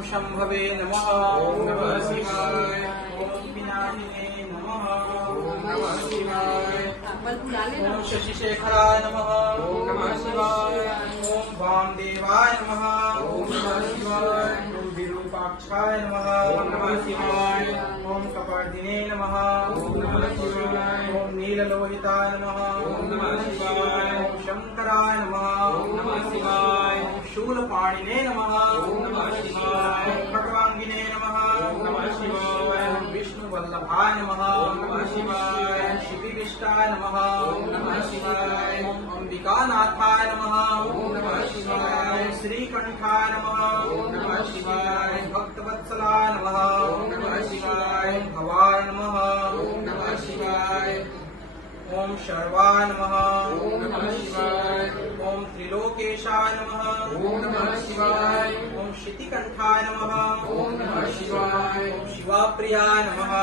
ओम शंभवे नमः। ओम नमः शिवाय। ओम विनाशिने नमः। ओम नमः शिवाय। ओम शशिशेखराय नमः। ओम नमः शिवाय। ओम वामदेवाय नमः। ओम नमः शिवाय। ओम विरूपाक्षाय नमः। ओम नमः शिवाय। ओम कपर्दिने नमः। ओम नमः शिवाय। ओम नीललोहिताय नमः। ओम नमः शिवाय। ओम शंकराय नमः। ओम नमः शिवाय। ओम शूलपाणिने नमः। ओम नमः शिवाय। ओम खट्वांगिने नमः। ओम नमः शिवाय। ओम विष्णुवल्लभाय नमः। ओम नमः शिवाय। ओम शिविविष्टाय नमः। ओम नमः शिवाय। ओम अंबिकानाथाय नमः। ओम नमः शिवाय। ओम श्रीकंठाय नमः। ओम नमः शिवाय। ओम भक्तवत्सलाय नमः। ओम नमः शिवाय। ओम भवाय नमः। ओम नमः शिवाय। ओम शर्वाय नमः। ओम नमः शिवाय। ओम त्रिलोकेशाय नमः। ओम नमः शिवाय। ओम शितिकंठाय नमः। ओम नमः शिवाय। ओम शिवाप्रियाय नमः।